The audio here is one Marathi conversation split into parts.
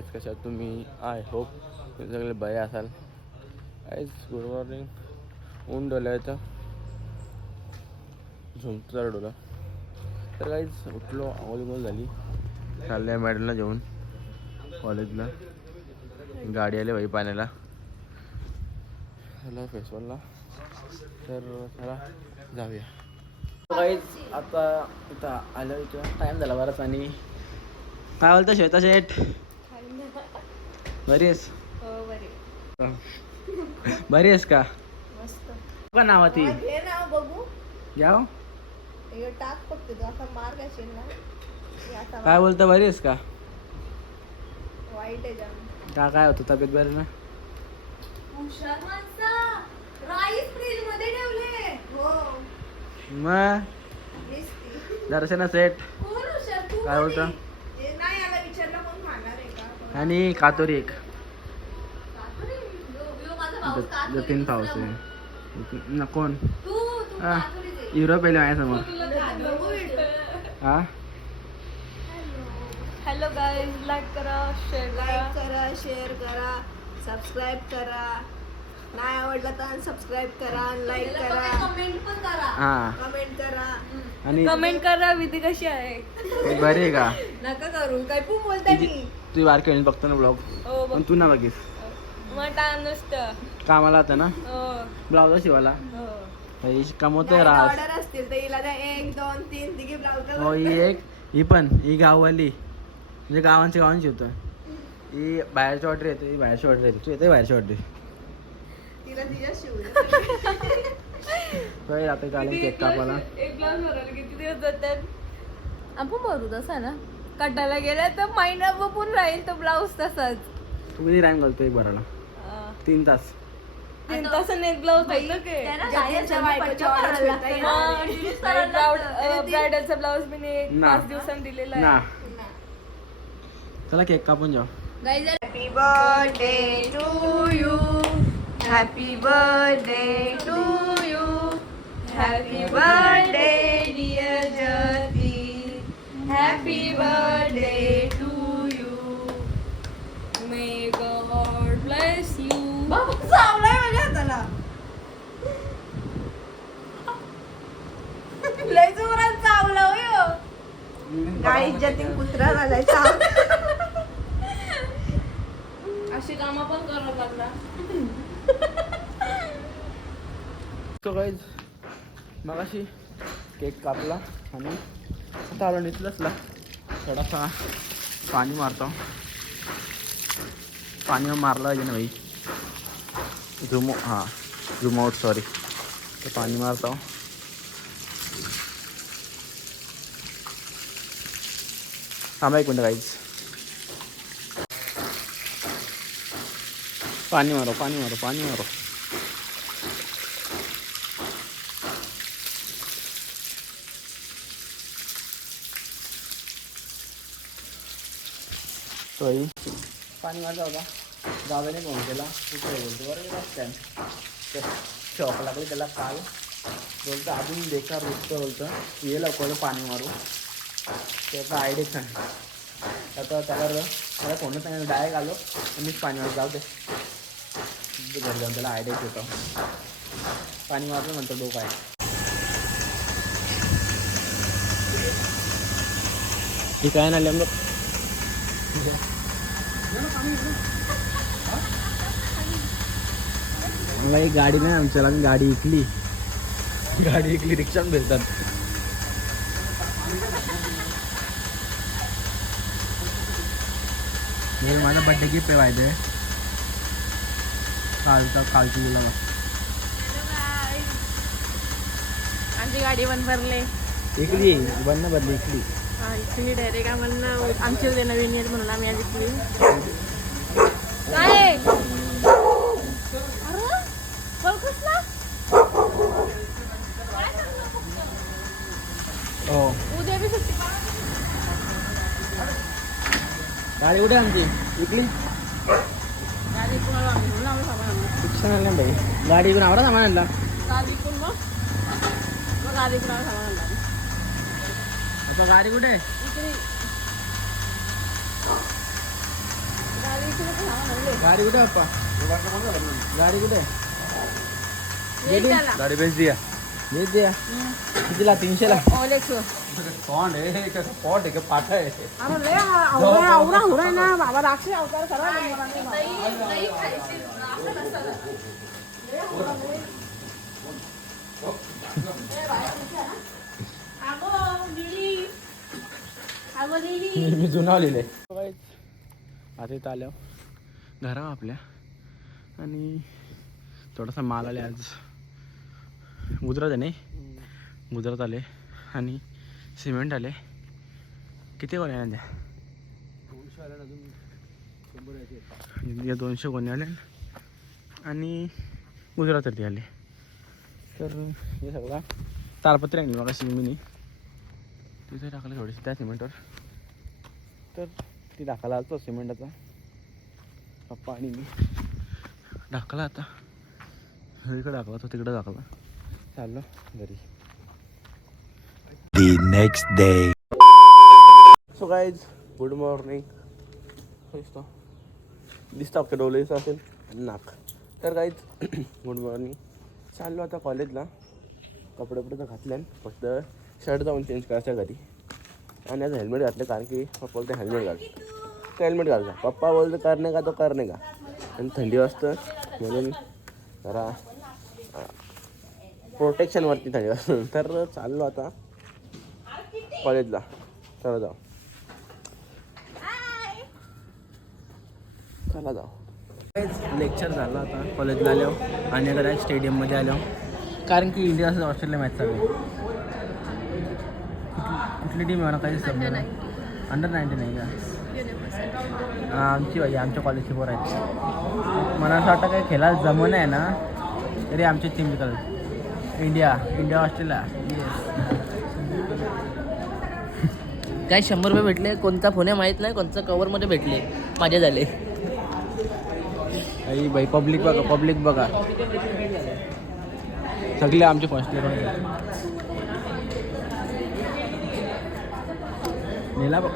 काहीच कशा तुम्ही आय होप तुम्ही सगळे बरे असाल. काहीच गुड मॉर्निंग. ऊन डोलायचं झुमतं जरा डोला. तर काहीच उठलो अवलंबून झाली. चाललं आहे मॅडमला जेवून कॉलेजला. गाडी आली भाई पाण्याला. हॅलो फेस्टिवलला तर चला जाऊया. काहीच आता इथं आलं इथं. टाईम झाला बराच आणि. काय बोलतो श्वेता शेठ? बरी आहेस? हो बरे आहेस का? का नावा ती. बघू. हो. हे हे असा काय बोलतो बरी आहेस का? वाईट आहे जाम. का काय होतं तब्येत बरी ना? हो. मग दिसती. दर्शना तू काय बोलतो? हे का? आणि कातोरी एक काकुरी? यो- यो माझा भाऊ ज- काकुरी जतीन. आहे. न कोण? तू तू. युरोप येईल माझ्यासमोर. हा? हॅलो गाईज लाईक करा शेअर लाईक करा शेअर करा सबस्क्राईब करा. नाही आवडलं तर अनसबस्क्राईब करा लाईक करा. कमेंट पण करा. हा. कमेंट करा. आणि कमेंट करा विधी कशी आहे? ती बरी आहे का? नका करू काय पण बोलताय तुझी मी तुझी बारकी बघतो ना ब्लॉग हो बघ. पण तू ना बघीस. नसतं. कामाला होतं ना? हो. ब्लाउज शिवायला? हो. बाई, कमवतोय राहस ऑर्डर असतील तर हिला द्या. एक दोन तीन तिघे ब्लाउज हो ही एक ही पण ही गाववाली. म्हणजे गावांची गावांची होतं. ही बाहेरची ऑर्डर येते ही बाहेरची ऑर्डर येते. तू येते बाहेरची ऑर्डर तिला तिच्या शिवू होय आता केक कापाला एक ग्लास भरायला किती दिवस जातात आपण भरू तसा ना? कटाला गेला तर महिना बपून राहील तो ब्लाऊज तसाच. तू किती टाइम घालतो एक भराला तीन तास. तीन तासाने एक ब्लाऊज होतं की? ब्रायडलचा ब्लाऊज मी एक ना. पाच दिवसांनी दिलेला ना. आहे चला केक कापून जाऊ. Happy birthday to you happy birthday to you happy birthday dear Jati happy birthday you चावलाय माझ्या हाताला लय जोरात चावलं होय हो. गाई जतीन कुत्रा झालाय चाव अशी कामं पण करावं लागला केक कापला आणि आता आलो निचलंचला थोडासा पाणी मारतो. पाणी मारलं पाहिजे ना भाई झूम हां झूम आउट सॉरी ते पाणी मारतो थांबा एक मिनटं काहीच पाणी मारो पाणी मारो पाणी मारो। पाणी मारता होता दादाने फोन केला. कुठे बोलतो? बरं गेला स्टँड शॉप लागली त्याला काल. बोलतं अजून बेकार रुचतं बोलतं. ये लवकर पाणी मारू. त्याचा आयडिया सांग आता त्याला मला फोन सांगितलं डायरेक्ट आलो. मीच पाणी मारू जाऊ दे. घरी जाऊन त्याला आयडिया होता पाणी मारलं नंतर डोकं आहे ठीक आहे ना लिंब मला एक गाडी नाही आमच्याला आम्ही गाडी विकली गाडी विकली रिक्षात भेटतात. हे माझा बड्डे गिफ्ट आहे माहिती कालचा कालची दिला आमची गाडी पण भरले. विकली बंद बदली विकली इथली डायरेक्ट आम्हाला आमची नवीन येत म्हणून आम्ही आधी इथली काय अरे बघ कसला हो उद्या बी सुट्टी गाडी कुठे आहे आमची विकली गाडी कुणाला आम्ही म्हणून आम्ही सामान आणलं शिक्षण आणलं भाई गाडी पण आवडा सामान आणला गाडी कोण मग आहे है कैसा पॉट है क्या पाटा है अरे लय आवरा आवरा होराय ना. बाबा राक्षस अवतार करा मी जुना लिहिले आता इथं आल्या घरा आपल्या. आणि थोडासा माल आले आज. गुजरात आहे नाही? गुजरात आले. आणि सिमेंट आले. किती कोणी आल्या? या दोनशे कोणी आले आणि गुजरातवरती आले. तर हे सगळा तारपत्री आणली मग सिमिनी तिथे टाकलं थोडीशी त्या सिमेंटवर. तर ती टाकायला आलतो सिमेंटाचा. पप्पा आणि मी टाकला आता इकडे टाकला तो तिकडे टाकला चाललो घरी. The next day. So guys good morning दिसतो दिसतो अख्खं डोलेचं असेल नाक तर गाईज गुड मॉर्निंग चाललो आता कॉलेजला कपडे कपडे तर घातले फक्त शर्ट जाऊन चेंज करायचं घरी. आणि आज हेल्मेट घातलं कारण की पप्पा बोलते हेल्मेट घाल. तर हेल्मेट घालचा पप्पा बोलते करणे का तो करणे का? आणि थंडी वाजतं म्हणून जरा प्रोटेक्शनवरती थंडी वाजतं. तर चाललो आता. कॉलेजला. चला जाऊ. चला जाऊ. लेक्चर झालं आता कॉलेजला आलो आणि आता स्टेडियममध्ये आलो कारण की इंडिया असं ऑस्ट्रेलिया मॅच चालू आहे. कुठली- कुठली टीम आहे मला काही समजा नाही. अंडर नाईन्टी नाही का? हा, आमची बाई आमच्या कॉलेजची पोर आहेत. मला असं वाटतं काही खेळायला जमन आहे ना तरी आमची टीम जिंकल. India India Australia. काय शंभर रुपये भेटले. कोणता फोन आहे माहीत नाही कोणत्या कवरमध्ये भेटले. माझे झाले. आई बाई पब्लिक बघा पब्लिक बघा. सगळे आमचे फर्स्ट इयर नेला बघ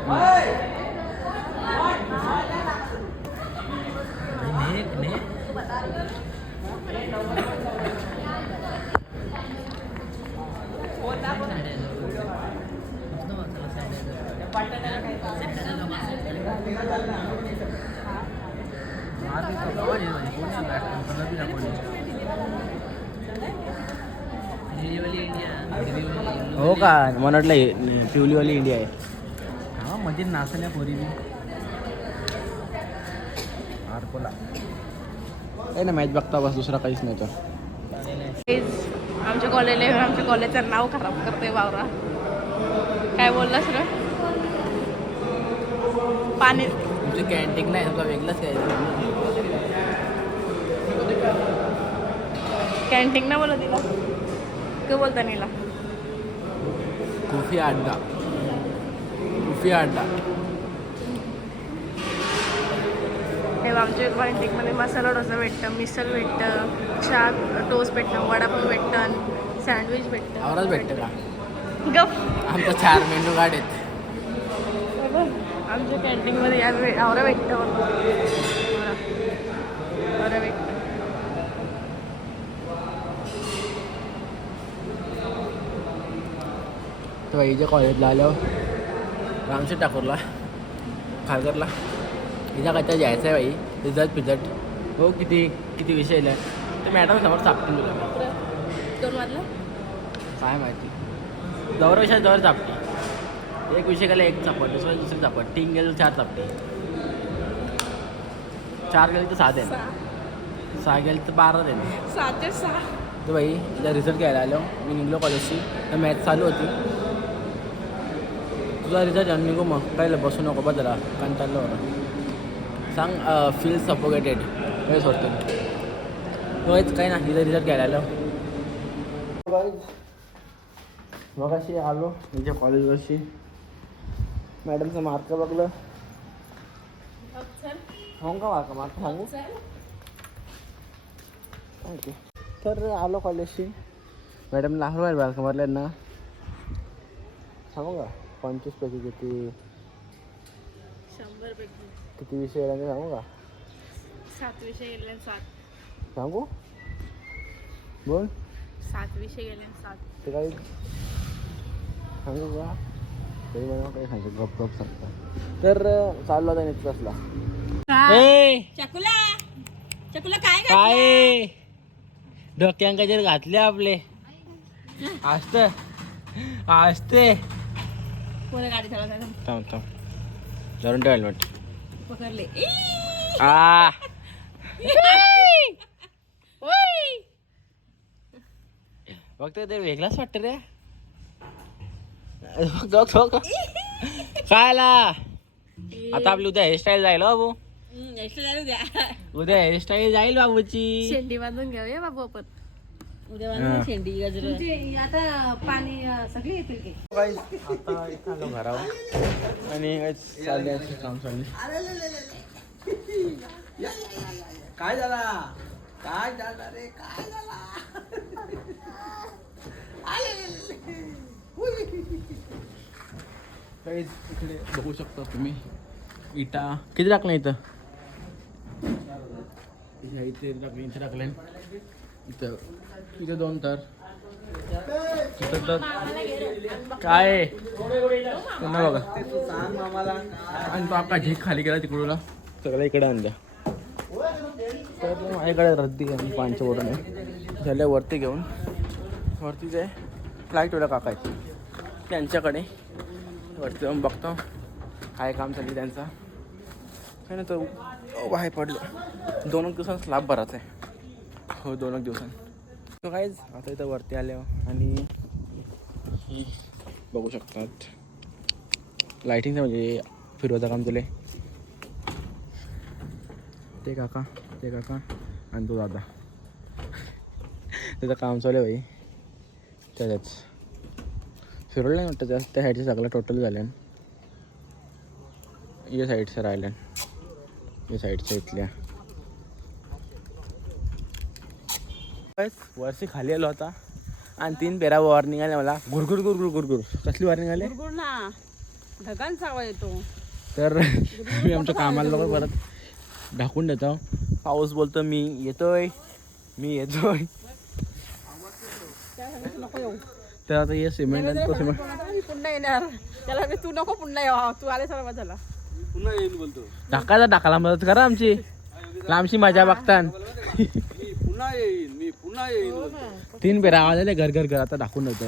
हो का? मला वाटलं हे- पिवलीवाली इंडिया आहे. हा मध्ये नाचल्या पोरी आरकोला. आहे ना मॅच बघता बस दुसरा काहीच नाही तर. आमच्या कॉलेजला आमच्या कॉलेजचं नाव खराब करते वावरा. काय बोललास रे? पाणी तुमचं कॅन्टीन नाही तुमचा वेगळंच काय कॅन्टीन ना बोला तिला. काय बोलता नीला. कुफी अड्डा कुफी अड्डा हे आमच्या कॅन्टीनमध्ये मसाला डोसा भेटतं मिसळ भेटतं चहा टोस्ट भेटतं वडापाव भेटतं सँडविच भेटतं. आवराच भेटतं का? गप. आमचा चार मेंदू गाड्यात आमच्या कॅन्टीनमध्ये या वे- आवरा भेटतं आवरा. भेटतं. तर हिच्या कॉलेजला आल्यावर रामशेठ ठाकूरला खारघरला हिच्या काय तर जायचं आहे बाई रिझल्ट पिझल्ट हो किती किती विषय आहे ते मॅडम समोर चापतील तुला. काय माहिती. जवळ विषय जवळ चापटी एक विषय गेला एक चापट दुसरा दुसरी चापट तीन गेलं चार चापटी चार गेले तर सहा देणार सहा. गेले तर बारा देणार सातशे सहा. तर बाई तिचा रिझल्ट घ्यायला आलो. मी निघलो कॉलेजची तर मॅच चालू होती. तुझा रिझल्ट आणि निघू मग. पहिलं बसू नको बा जरा. कंटाळलो सांग फील सफोकेटेड काही सोडतो? होयच काही नाही. तिचा रिझल्ट घ्यायला आलो. मग अशी आलो माझ्या कॉलेजवरशी मॅडमचं मार्क बघलं. हो का मार्क मार्क सांगू? ओके. तर आलो कॉलेजशी. मॅडम बाहेर बाहेर मारल्या ना. सांगू का? पंचवीस पैकी किती? शंभर पैकी. किती विषय ते सांगू का? सात विषय गेले सात. सांगू? बोल. सात विषय गेले सात. ते काही सांगू का? तरी मला काही सांगू गप गप सांगता तर चाललो होता नेक्स्ट क्लासला. ए! चकुला? चकुला काय काय? डोक्यांका जर घातले आपले. असत असते गाडी चालवता थांब थांब. धरून ठेव हेल्मेट पकडले. आ. फक्त ते वेगळाच वाटत रे. बघ, बघ. काय आला आता आपली उद्या हेअरस्टाईल जाईल हो बाबू. उद्या हेअरस्टाईल जाईल बाबूची. शेंडी बांधून घेऊया बाबू आपण. हा. शेंडी गजर. आता पाणी सगळी येतील की? आता इथं आलो घरावर. आणि चालले असे काम चालले. काय झाला? काय झाला रे? काय झाला? काहीच इकडे बघू शकता तुम्ही. इटा. किती टाकलं इथं? इथे इथे टाकले इथे टाकले. इथं. इथे दोन तर. काय? आहे? पुन्हा बघा. आणि तो आपला ढीक खाली गेला तिकडूला. सगळं इकडे आणल्या तर माझ्याकडे रद्दी आहे पाणच्या वरून आहे. झाल्या वरती घेऊन. वरती जे फ्लाईट वेळा काका त्यांच्याकडे. वरती जाऊन बघतो. काय काम चाललं त्यांचं. काय नाही तर बाहेर पडलो दोन एक दिवसांत स्लाब भरायचा आहे. हो दोन एक दिवसांत तो काहीच आता इथं वरती आले आणि बघू शकतात. लाईटिंग म्हणजे फिरवायचं काम तुले ते काका ते काका आणि तो दादा. त्याचं काम चालू आहे भाई. त्याच्याच फिरवलं नाही वाटतं त्या- त्या साईडचे सगळं टोटल झालं या साईडचं राहिलं या साईडच्या इथल्या. बस वरती खाली आलो होता आणि तीन पेरा वर निघाले मला. गुरगुर गुरगुर गुरगुर कसली वर निघाले ना. ढगांचा आवाज येतो. तर मी आमच्या कामाला लोक परत ढाकून देतो. पाऊस बोलतो मी येतोय. मी येतोय. तर आता हे सिमेंट आणि तो सिमेंट. मी पुन्हा येणार. त्याला मी तू नको पुन्हा येऊ. तू आले सर्व झाला. ढाकायला ढाकायला मदत करा आमची. लांबची मजा बघतान. पुन्हा येईन मी पुन्हा येईन तीन पेरा आवाज आले घर घर घर. आता ढाकून देतो